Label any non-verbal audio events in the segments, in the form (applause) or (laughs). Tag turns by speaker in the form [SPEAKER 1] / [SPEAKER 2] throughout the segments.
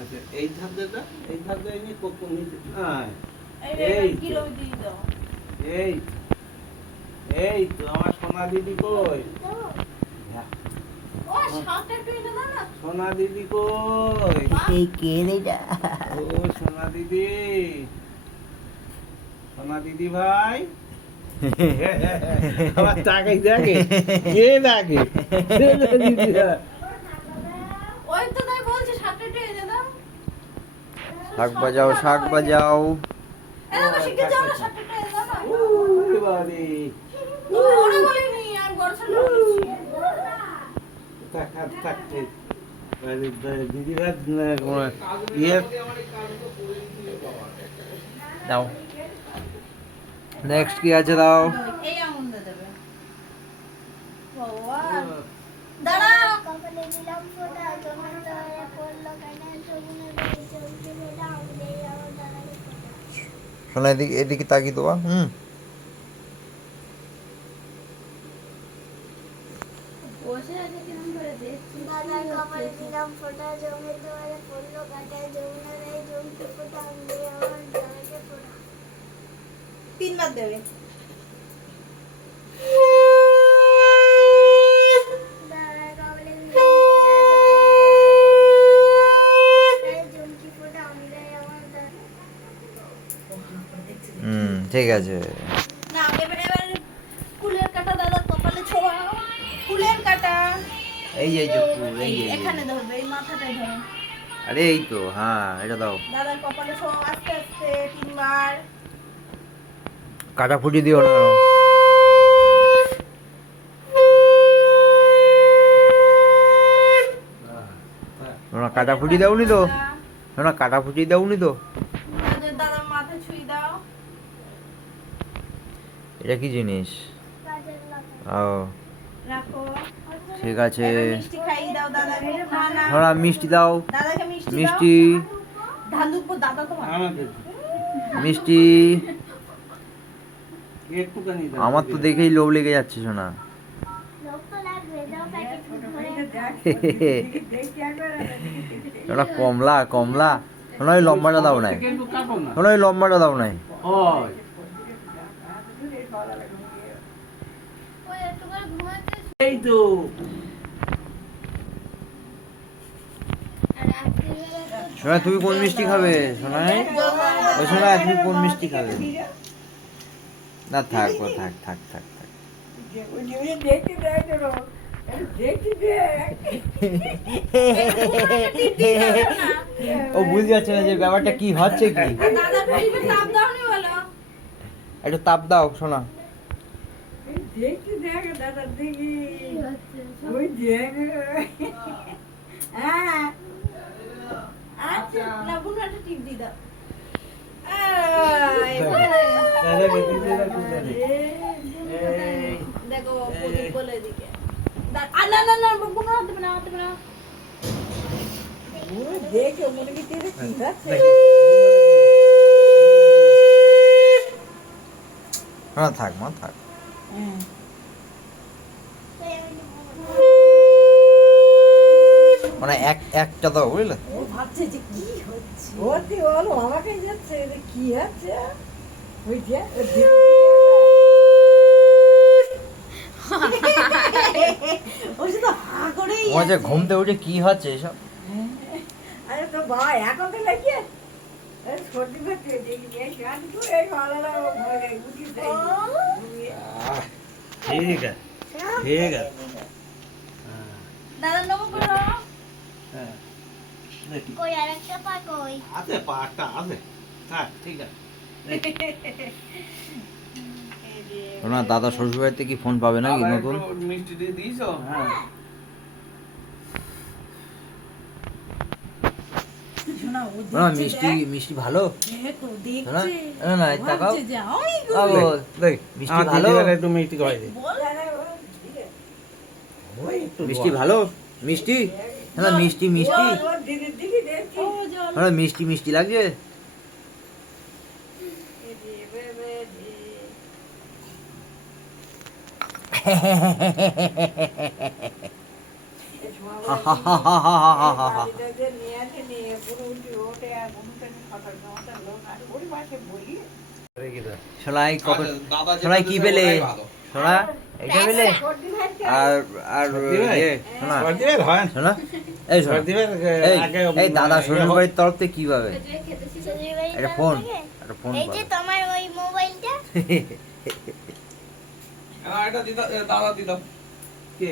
[SPEAKER 1] আচ্ছা এই ধাপটা এই ধাপটা এনে কখন নিতে আয়।
[SPEAKER 2] এই রে,
[SPEAKER 1] এই তো।
[SPEAKER 2] কিলো দিয়ে দাও।
[SPEAKER 1] এই এই তো আমার সোনা দিদি কই? সোনা দিদি কই?
[SPEAKER 3] এই কে এটা?
[SPEAKER 1] ও সোনা দিদি। সোনা দিদি ভাই? আমার তাকাই দেখে কে দেখে
[SPEAKER 2] ওই তো তাই বলছি শাকটা এনে দাও
[SPEAKER 3] শাক বাজাও শাক বাজাও
[SPEAKER 2] দাও
[SPEAKER 3] নেক্সট কি আছে দাও
[SPEAKER 2] এই আনন্দ দেবে ভগবান দাঁড়াও
[SPEAKER 4] কপালে দিলাম ফোঁটা তোমার দয়া পড়লো কানে চোখে রয়ে চলছে ফোঁটা উড়ে যাও দাঁড়ালে ফোঁটা
[SPEAKER 3] শোনা এদিকে এদিকে তাকি তো হুম
[SPEAKER 2] বসে আছে কিরম করে দেখছি
[SPEAKER 4] দাদার কপালে দিলাম ফোঁটা জমে দুয়ারে পড়লো কাটায় যমুনা রয়ে জমছে ফোঁটা দাঁড়ালে
[SPEAKER 3] হুম ঠিক আছে।
[SPEAKER 2] না এবার এবার ফুলের কাটা দাদা কপালে ছোঁয়া। ফুলের কাটা।
[SPEAKER 3] এই এই যে এই।
[SPEAKER 2] এখানে ধরবে এই ধরো।
[SPEAKER 3] আরে এই তো হ্যাঁ এটা দাও।
[SPEAKER 2] দাদার কপালে ছোঁয়া আস্তে আস্তে তিনবার।
[SPEAKER 3] কাটা ফুটি দিও না। না কাটা ফুটি দাওনি তো। না কাটা ফুটি দাওনি তো।
[SPEAKER 2] দাদার দাদার মাথায় ছুঁই দাও।
[SPEAKER 3] এটা কি জিনিস? ও ঠিক আছে। ধরা মিষ্টি দাও
[SPEAKER 2] মিষ্টি
[SPEAKER 3] মিষ্টি
[SPEAKER 2] ধান্দুক দাদা তো
[SPEAKER 1] আমাকে
[SPEAKER 3] মিষ্টি
[SPEAKER 1] একটুখানি দাও।
[SPEAKER 3] আমার তো দেখেই লোভ লেগে যাচ্ছে শোনা ওটা কমলা কমলা। শোনা ওই লম্বাটা দাও নাই। শোনা ওই লম্বাটা দাও নাই।
[SPEAKER 1] এই তো
[SPEAKER 3] শোনা তুমি কোন মিষ্টি খাবে শোনাই ওই শোনা তুমি কোন মিষ্টি খাবে? না, থাক থাক থাক থাক থাক। ও বুঝতে পারছে না যে ব্যাপারটা কি হচ্ছে কি?
[SPEAKER 2] পরিবে তাপ দাওনি বলো
[SPEAKER 3] একটু তাপ দাও, শোনা।
[SPEAKER 2] আচ্ছা না বুনু একটা টিপ দি দাও এই,
[SPEAKER 1] দাদাকে দিতে দাও, দিতে দাও। এই,
[SPEAKER 2] দেখো বলে না না না হাত না না।
[SPEAKER 3] থাক মা থাক। মানে এক একটা দাও বুঝলে?
[SPEAKER 5] আমাকে যাচ্ছে এটা কি আছে বুঝছে ওই তো হা করেই (laughs) (laughs)
[SPEAKER 3] যে ঘুমতে উঠে কি হচ্ছে এসব?
[SPEAKER 5] আরে তো এখন তো লাগিয়ে সর্দি
[SPEAKER 1] ঠিক আছে ঠিক আছে। হ্যাঁ,
[SPEAKER 2] দাদা নম করো।
[SPEAKER 1] হ্যাঁ।
[SPEAKER 4] কই আর একটা পা কই?
[SPEAKER 1] আছে থাক ঠিক আছে।
[SPEAKER 3] না দাদা শ্বশুর বাড়িতে কি ফোন পাবে নাকি
[SPEAKER 1] আবার
[SPEAKER 3] নতুন?
[SPEAKER 1] মিষ্টি দিয়ে দিয়েছ? হ্যাঁ।
[SPEAKER 5] শোনা ও
[SPEAKER 3] মিষ্টি মিষ্টি ভালো? না না না তাকাও দেখ মিষ্টি ভালো?
[SPEAKER 1] একটু মিষ্টি খাওয়াই দে।
[SPEAKER 3] মিষ্টি ভালো? মিষ্টি? না মিষ্টি মিষ্টি? না মিষ্টি মিষ্টি লাগছে? কত
[SPEAKER 6] দাদা যেটা
[SPEAKER 3] সোনাই কি পেলে? সোনা এটা পেলে? আর আর
[SPEAKER 1] ভাই?
[SPEAKER 3] সোনা
[SPEAKER 1] সর্দিবার না।
[SPEAKER 3] সোনা এই এই দাদা শ্বশুর বাড়ির তরফ থেকে কি পাবে
[SPEAKER 4] শ্বশুর বাড়ির
[SPEAKER 3] একটা
[SPEAKER 4] তরফ
[SPEAKER 3] ফোন। একটা ফোন
[SPEAKER 4] এই যে তোমার ওই মোবাইলটা? (laughs)
[SPEAKER 6] হ্যাঁ, এটা দিদা- দাদা।
[SPEAKER 1] কে?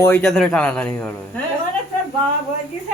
[SPEAKER 3] ওইটা ধরে টানাটানি করবে
[SPEAKER 5] ওরা বাবা বলছিস